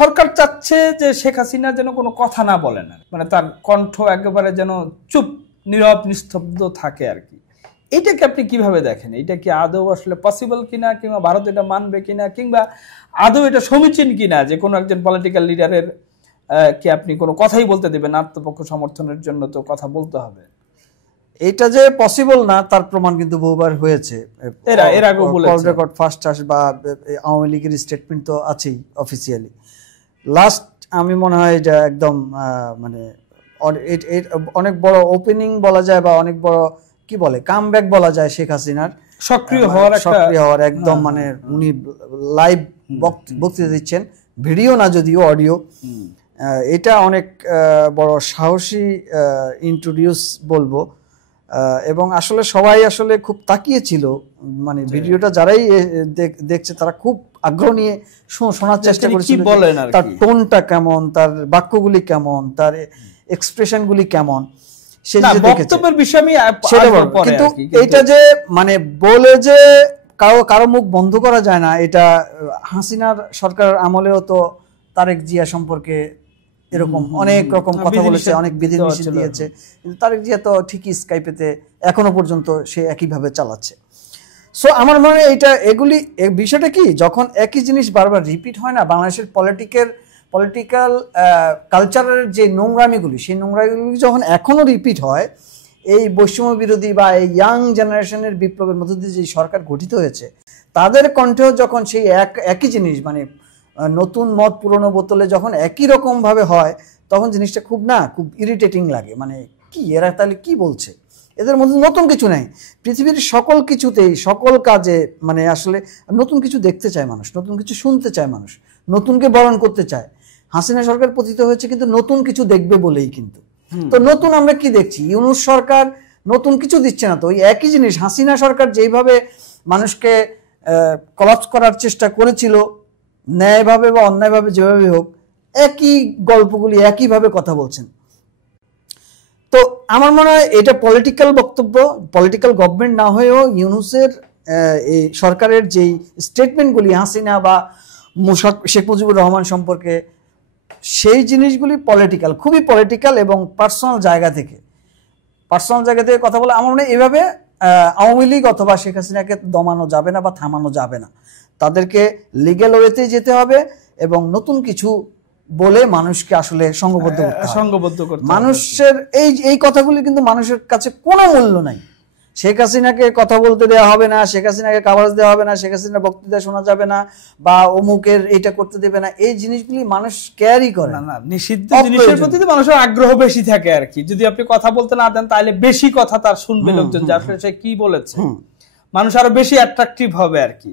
সরকার চাচ্ছে যে শেখ হাসিনা যেন কোনো কথা না বলে না, মানে তার কণ্ঠ একেবারে যেন চুপ নীরব নিস্তব্ধ থাকে আর কি। এইটাকে আপনি কিভাবে দেখেন? এটা কি আদৌ আসলে পসিবল কিনা, কিংবা ভারত এটা মানবে কিনা, কিংবা আদৌ এটা সমীচীন কিনা যে কোনো একজন পলিটিক্যাল লিডারের কি আপনি কোনো কথাই বলতে দেবেন? আত্মপক্ষ সমর্থনের জন্য তো কথা বলতে হবে। এটা যে পসিবল না তার প্রমাণ কিন্তু বহুবার হয়েছে। এর আগেও বলেছে, রেকর্ড ফার্স্ট আস বা আওয়ামী লীগের স্টেটমেন্ট তো আছেই অফিসিয়ালি। লাস্ট আমি মনে হয় এটা একদম মানে অনেক বড় ওপেনিং বলা যায়, বা অনেক বড় কি বলে কামব্যাক বলা যায় শেখ হাসিনার সক্রিয় হওয়ার একদম মানে উনি লাইভ বক্তৃতা দিচ্ছেন, ভিডিও না যদিও অডিও। এটা অনেক বড় সাহসী ইন্ট্রোডিউস বলবো, এবং আসলে সবাই আসলে খুব তাকিয়েছিল, মানে ভিডিওটা যারাই দেখছে তারা খুব আগ্রহ নিয়ে শোনার চেষ্টা করেছিল তার টোনটা কেমন, তার বাক্যগুলি কেমন, তার এক্সপ্রেশন গুলি কেমন। কিন্তু এইটা যে মানে বলে যে কারো মুখ বন্ধ করা যায় না, এটা হাসিনার সরকার আমলেও তো তারেক জিয়া সম্পর্কে এরকম অনেক রকম কথা বলেছে, অনেক বিধিনিষেধ দিয়েছে, কিন্তু তারেক জিয়া তো ঠিকই স্কাইপেতে এখনো পর্যন্ত সে একইভাবে চালাচ্ছে। সো আমার মনে হয় এগুলি বিষয়টা কি, যখন একই জিনিস বারবার রিপিট হয় না, বাংলাদেশের পলিটিক্যাল কালচারের যে নোংরামিগুলি, সেই নোংরামিগুলি যখন এখনো রিপিট হয়, এই বৈষম্য বিরোধী বা এই ইয়াং জেনারেশনের বিপ্লবের মধ্য দিয়ে যে সরকার গঠিত হয়েছে, তাদের কণ্ঠেও যখন সেই একই জিনিস মানে নতুন মদ পুরনো বোতলে যখন একই রকম ভাবে হয়, তখন জিনিসটা খুব ইরিটেটিং লাগে। মানে কি এরা তাহলে কি বলছে, এদের মধ্যে নতুন কিছু নাই। পৃথিবীর সকল কিছুতেই সকল কাজে মানে আসলে নতুন কিছু দেখতে চায় মানুষ, নতুন কিছু শুনতে চায় মানুষ, নতুনকে বরণ করতে চায়। হাসিনা সরকার পতিত হয়েছে কিন্তু নতুন কিছু দেখবে বলেই। কিন্তু তো নতুন আমরা কি দেখছি? ইউনূস সরকার নতুন কিছু দিচ্ছে না, তো ওই একই জিনিস হাসিনা সরকার যেইভাবে মানুষকে কলাপস করার চেষ্টা করেছিল, ন্যায়ভাবে বা অন্যায়ভাবে যেভাবে হোক, একই গল্পগুলি একইভাবে কথা বলছেন। তো আমার মনে হয় এটা পলিটিক্যাল বক্তব্য, পলিটিক্যাল গভর্নমেন্ট না হয়েও ইউনূসের এই সরকারের যেই স্টেটমেন্টগুলি হাসিনা বা শেখ মুজিবুর রহমান সম্পর্কে, সেই জিনিসগুলি পলিটিক্যাল, খুবই পলিটিক্যাল এবং পার্সোনাল জায়গা থেকে কথা বলে। আমার মনে হয় এভাবে আওয়ামী লীগ অথবা শেখ হাসিনাকে দমানো যাবে না বা থামানো যাবে না, তাদেরকে লিগ্যাল ওয়েতে যেতে হবে এবং নতুন কিছু বলে মানুষকে আসলে সংঘবদ্ধ করতে মানুষের এই কথাগুলি কিন্তু মানুষের কাছে কোনো মূল্য নাই। শেখ হাসিনাকে কথা বলতে দেওয়া হবে না, শেখ হাসিনাকে কাভারেজ দেওয়া হবে না, শেখ হাসিনার বক্তৃতা শোনা যাবে না, বা অমুকের এইটা করতে দেবে না, এই জিনিসগুলি মানুষ কেয়ারই করে না। নিষিদ্ধ জিনিসের প্রতি মানুষের আগ্রহ বেশি থাকে আর কি। যদি আপনি কথা বলতে না দেন তাহলে বেশি কথা তার শুনবে লোকজন, যে আসলে সে কি বলেছে, মানুষ আরো বেশি অ্যাট্রাকটিভ হবে আর কি।